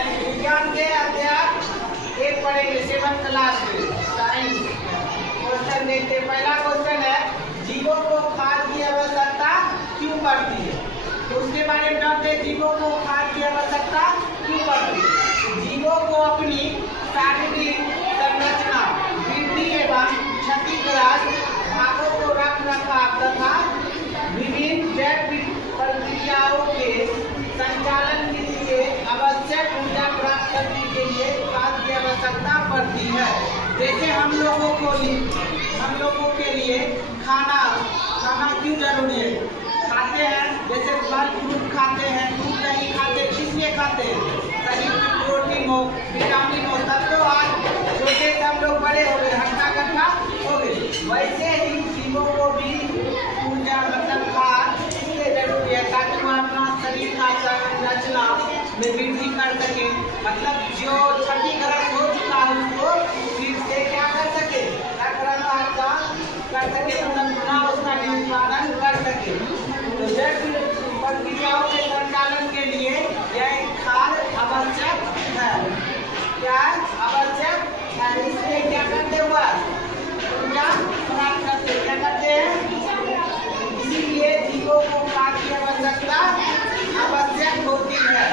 विज्ञान के अध्याय एक पढ़ेंगे 7th क्लास में साइंस। क्वेश्चन देखते हैं। पहला क्वेश्चन है जीवों को खाद की आवश्यकता क्यों पड़ती है। तो उसके बारे में जानते हैं जीवों को खाद की आवश्यकता क्यों पड़ती है। जीवों को अपनी शारीरिक संरचना, वृद्धि एवं क्षतिग्रस्त भागों को रख रखाव तथा विभिन्न जैव प्रक्रियाओं के संचालन के लिए आवश्यक ऊर्जा प्राप्त करने के लिए खाद की आवश्यकता पड़ती है। जैसे हम लोगों के लिए खाना क्यों जरूरी है। खाते हैं जैसे फल फ्रूट खाते हैं, दूध दही खाते हैं, किस लिए खाते हैं, शरीर में प्रोटीन हो, विटामिन हो, तब तो आज छोटे से हम लोग बड़े हो गए, हट्टा कट्टा हो गए। वैसे ही जीवों को भी ऊर्जा मतलब खाद इसलिए जरूरी है ताकि वह अपना शरीर का संरचना में वृद्धि कर सके। मतलब जो क्षतिग्रस्त हो चुका है उसको फिर से क्या कर सके, कर सके, मतलब उसका निवारण कर सके। तो जैव प्रक्रियाओं के संचालन के लिए यह खाद आवश्यक है। क्या आवश्यक है, इसलिए क्या करते हुआ ऊर्जा प्राप्त करते, क्या करते हैं, इसीलिए जीवों को खाद की आवश्यकता आवश्यक होती है।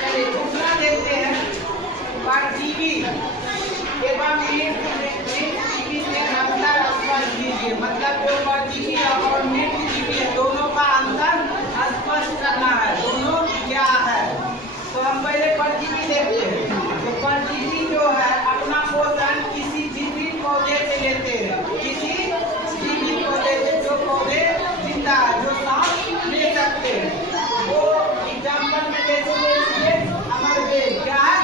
चलिए दूसरा देखते हैं। परजीवी एवं मृतजीवी से अंतर स्पष्ट कीजिए। मतलब जो परजीवी और मृतजीवी है दोनों का अंतर स्पष्ट करना है, दोनों क्या है। तो हम पहले परजीवी देखते हैं। तो परजीवी जो है अपना पोषण किसी जीवित पौधे से लेते हैं, किसी जीवित पौधे से, जो पौधे जिंदा है, जो सांस ले सकते हैं। वो एग्जाम्पल में जैसे ले लीजिए अमरबेल, क्या है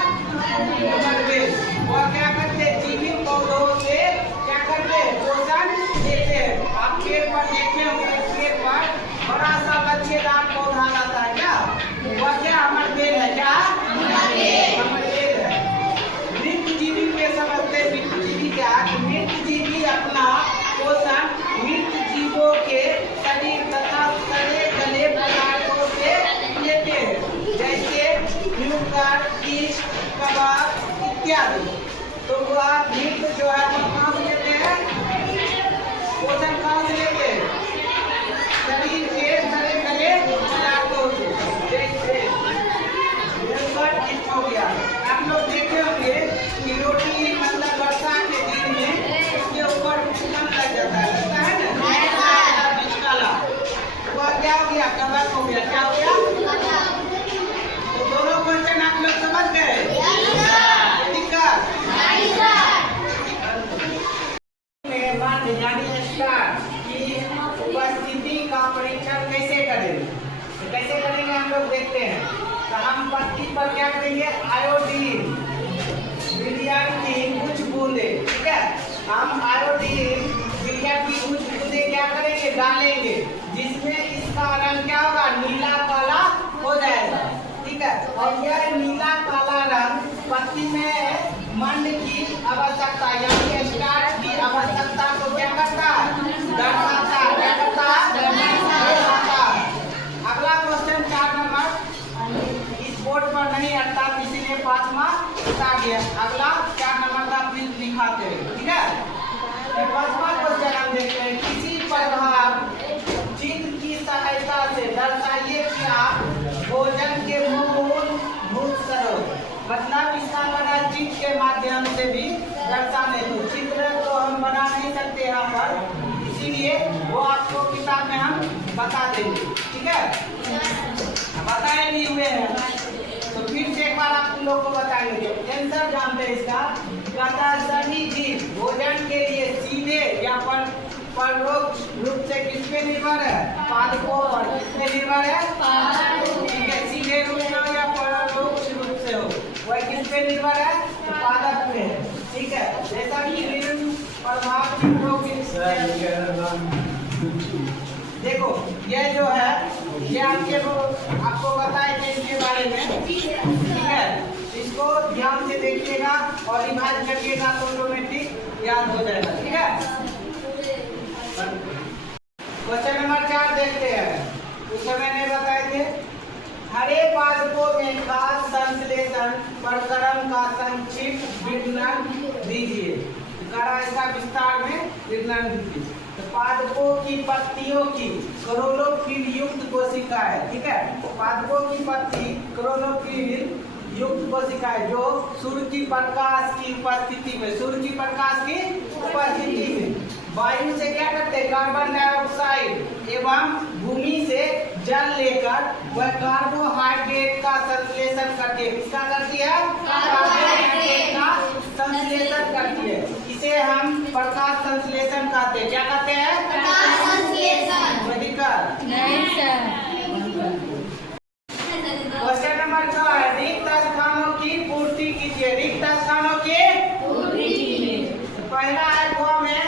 अमरबेल, वह क्या करते हैं जीवित पौधों से क्या करते हैं पोषण देते हैं। आप पेड़ पर देखे होंगे, पेड़ पर बड़ा सा लच्छेदार पौधा रहता है, क्या वह क्या अमरबेल है, क्या अमरबेल है। मृतजीवी पे समझते मृतजीवी क्या है। मृतजीवी अपना पोषण मृत जीवों के शरीर तथा सड़े गले पदार्थों से लेते हैं, जैसे म्यूकर, कीट, कबाब इत्यादि। तो वह मृत जो है वो कहाँ से लेते हैं, पोषण कहाँ से लेते हैं, शरीर के सड़े गले पदार्थों से, जैसे म्यूकर, कीट हो गया। आप लोग देखे होंगे कि रोटी मतलब वर्षा के दिन में उसके ऊपर कम लग जाता है, लगता है ना, बीच काला, वह क्या हो गया, कबाब हो गया। क्या हो गया, तो दोनों क्वेश्चन आप लोग समझ गए। उपस्थिति का परीक्षण कैसे करेंगे, तो कैसे करेंगे हम लोग देखते हैं। तो हम पत्ती पर क्या करेंगे, आयोडीन विलियम की कुछ बूंदे, ठीक है, हम आयोडीन विलियम की कुछ बूंदे क्या करेंगे, डालेंगे, जिसमें इसका रंग क्या होगा, नीला काला हो जाएगा, ठीक है। और यह नीला काला रंग पत्ती में मंड की आवश्यकता यानी स्टार्च की आवश्यकता को क्या करता है, दर्शाता है, क्या करता है, दर्शाता है। अगला क्वेश्चन 4 नंबर इस बोर्ड पर नहीं अटता, इसीलिए 5वां हटा गया। अगला 4 नंबर का फिर दिखाते हैं, ठीक है। 5वां क्वेश्चन हम देखते हैं। किसी प्रकार चित्र की सहायता से दर्शाइए कि आप भोजन के मूलभूत स्रोत, मतलब इसका बना चित्र के माध्यम से भी दर्शाने। तो चित्र तो हम बना नहीं सकते यहाँ पर, इसीलिए वो आपको किताब में हम बता देंगे, ठीक है, बताए नहीं हुए हैं। तो फिर से एक बार आप लोग को बताएंगे। आंसर जानते हैं इसका, कहता है सभी जीव भोजन के लिए सीधे या परोक्ष रूप से किस पे निर्भर है, पादपों पर। किस पे निर्भर है, ठीक है, सीधे रूप से हो या परोक्ष रूप से हो, वह किस पे निर्भर है, पादप पे, ठीक है। जैसा कि विभिन्न प्रभाव देखो, यह जो है ये आपको बताए थे इसके बारे में, ठीक है। इसको ध्यान से देखिएगा और रिवाइज करिएगा तो ऑटोमेटिक याद हो जाएगा, ठीक है। क्वेश्चन नंबर 4 देखते हैं। उस समय ने बताए थे हरे पादपों में खाद संश्लेषण प्रकरण का संक्षिप्त विवरण दीजिए। करा इसका विस्तार में विवरण दीजिए। तो पादपों की पत्तियों की क्लोरोफिल युक्त कोशिकाएं, ठीक है, पादपों की पत्ती क्लोरोफिल युक्त कोशिकाएं जो सूर्य की प्रकाश की उपस्थिति में, सूर्य की प्रकाश की उपस्थिति में वायु से क्या करते हैं, कार्बन डाइऑक्साइड एवं भूमि से जल लेकर वह कार्बोहाइड्रेट का संश्लेषण करती है। किसका करती है? कार्बोहाइड्रेट का संश्लेषण करती है। इसे हम प्रकाश संश्लेषण कहते हैं। क्या कहते हैं? प्रकाश संश्लेषण। मेडिकल नहीं सर। क्वेश्चन नंबर 2 है, रिक्त स्थानों की पूर्ति कीजिए। रिक्त स्थानों की पूर्ति कीजिए। पहला है को में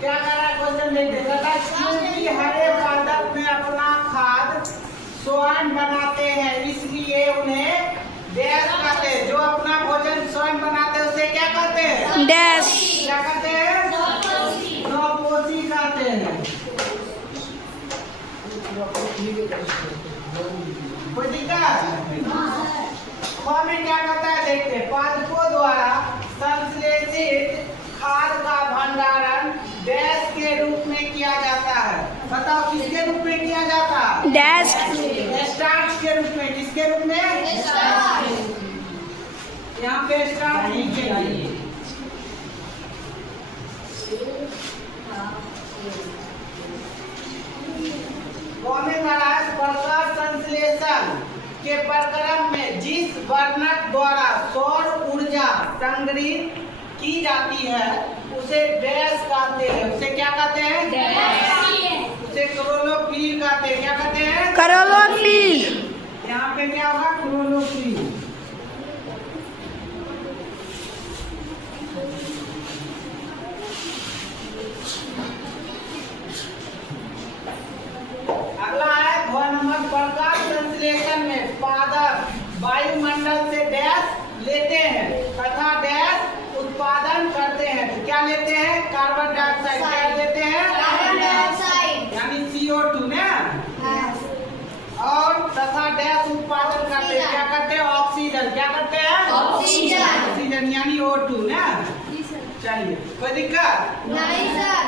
क्या कर रहा है, क्वेश्चन देखते हैं। क्योंकि हरे पादप में अपना खाद स्वयं बनाते हैं, इसलिए उन्हें डैश कहते हैं। जो अपना भोजन स्वयं बनाते हैं उसे क्या कहते हैं? डैश। क्या कहते हैं? नौपोषी कहते हैं। कोई दिक्कत? ख में क्या कहता है देखते हैं। पादपों द्वारा संश्लेषित खाद का भंडारण डैश के रूप में किया जाता है। बताओ किसके रूप में किया जाता है? डैश। स्टार्च के रूप में। किसके रूप में? यहाँ पे स्टार्च लिखेंगे। प्रकाश संश्लेषण के प्रक्रम में जिस वर्णक द्वारा सौर ऊर्जा संग्रहित की जाती है उसे डैश कहते हैं। उसे क्या कहते हैं? डैश। उसे क्लोरोफिल कहते हैं। क्या कहते हैं? क्लोरोफिल। यहाँ पे क्या होगा? क्लोरोफिल। अगला है ग नंबर, प्रकाश संश्लेषण में पादप वायुमंडल से डैश लेते हैं तथा डैश उत्पादन करते हैं। तो क्या लेते हैं? Carbon dioxide. क्या लेते हैं? कार्बन डाइऑक्साइड यानी CO2 ना, और तथा डैश उत्पादन करते हैं। क्या करते हैं? ऑक्सीजन। क्या करते हैं? ऑक्सीजन। ऑक्सीजन यानी O2 ना। चलिए, कोई दिक्कत नहीं सर।